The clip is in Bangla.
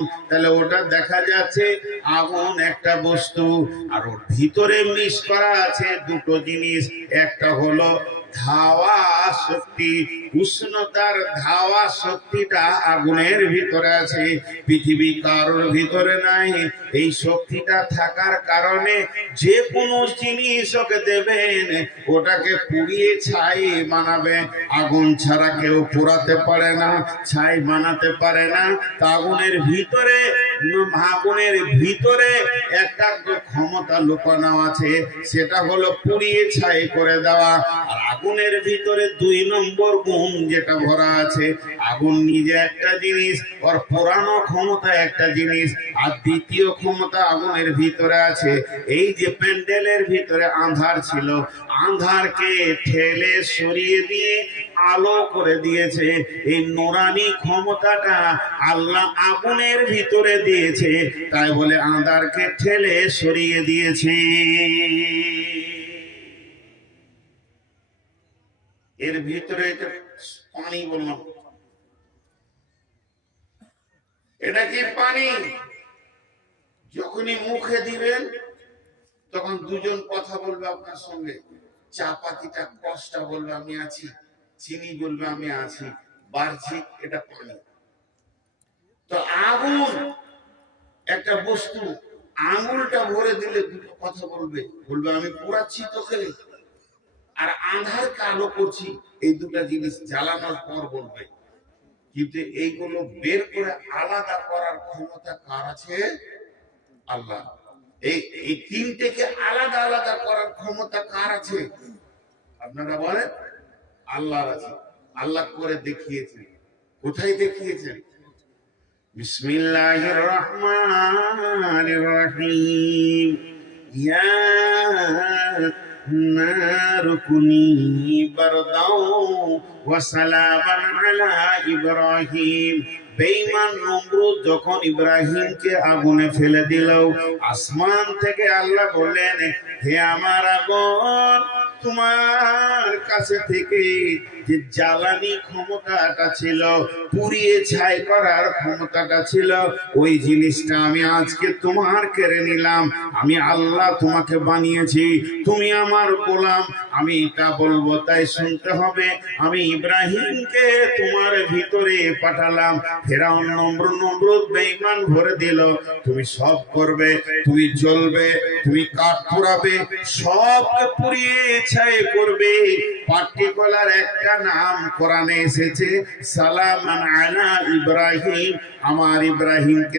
তাহলে ওটা দেখা যাচ্ছে আগুন একটা বস্তু, আর ওর ভিতরে মিশ করা আছে দুটো জিনিস। একটা হলো ধাওয়া শক্তি, উষ্ণতার ধাওয়া শক্তিটা আগুনের ভিতরে আছে, পৃথিবী কারোর ভিতরে নাই। এই শক্তিটা থাকার কারণে যে কোনো জিনিস ওকে দেবেন ওটাকে পুড়িয়ে ছাই বানাবে। আগুন ছাড়া কেউ পোড়াতে পারে না, ছাই বানাতে পারে না। তা আগুনের ভিতরে একটা ক্ষমতা লুকানো আছে, সেটা হলো পুড়িয়ে ছাই করে দেওয়া। আর আগুনের ভিতরে 2 নম্বর গুণ যেটা ভরা আছে, আগুন নিজে একটা জিনিস, ওর পোড়ানো ক্ষমতা একটা জিনিস, আর দ্বিতীয় ক্ষমতা আগুনের ভিতরে আছে। এই যে প্যান্ডেলের ভিতরে আঁধার ছিল, আঁধারকে ঠেলে সরিয়ে দিয়ে আলো করে দিয়েছে। এই নুরানি ক্ষমতাটা আল্লাহ আগুনের ভিতরে দিয়েছে, তাই বলে আঁধারকে ঠেলে সরিয়ে দিয়েছে। এর ভিতরে পানি বললাম, এটা কি পানি? যখনই মুখে দিবেন তখন দুজন কথা বলবে আপনার সঙ্গে। চা পাতিটা কষ্টা বলবে আমি আছি, চিনি বলবে আমি আছি, বাহ্যিক এটা পানি। তো আগুন একটা বস্তু, আঙুলটা ভরে দিলে দুটো কথা বলবে, বলবে আমি পোড়াচ্ছি তোকে, আর আঁধারকে আলো করছি। এই দুটা জিনিস জ্বালানোর পর বলবে। কিন্তু এইগুলো বের করে আলাদা করার ক্ষমতা কার আছে? আল্লাহ। এই তিনটেকে আলাদা আলাদা করার ক্ষমতা কার আছে? আপনারা বলেন আল্লাহর আছে। আল্লাহ করে দেখিয়েছেন। কোথায় দেখিয়েছেন? বিসমিল্লাহির রহমানির রহিম। ইয়া নারু কুনি বারদাও ওয়া সালামান আলা ইব্রাহিম। বেঈমান নমরুদ যখন ইব্রাহিমকে আগুনে ফেলে দিল, আসমান থেকে আল্লাহ বললেন, হে আমার আগুন, তোমার কাছে থেকে যে জ্বালানি ক্ষমতাটা ছিল, পুড়িয়ে ছাই করার ক্ষমতাটা ছিল, ওই জিনিসটা আমি আজকে তোমার কেড়ে নিলাম। আমি আল্লাহ তোমাকে বানিয়েছি, তুমি আমার গোলাম। আমি এটা বলবো তাই শুনতে হবে। আমি ইব্রাহিমকে তোমার ভিতরে পাঠালাম। ফেরাউন নমরুদ বেঈমান ভরে দিল, তুমি সব করবে, তুমি জ্বলবে, তুমি কাঠ পোড়াবে, সবকে পুড়িয়ে ছাই করবে। পার্টিকুলার একটা নাম কোরআনে এসেছে, সালামান আলা ইব্রাহিম, আমার ইব্রাহিমকে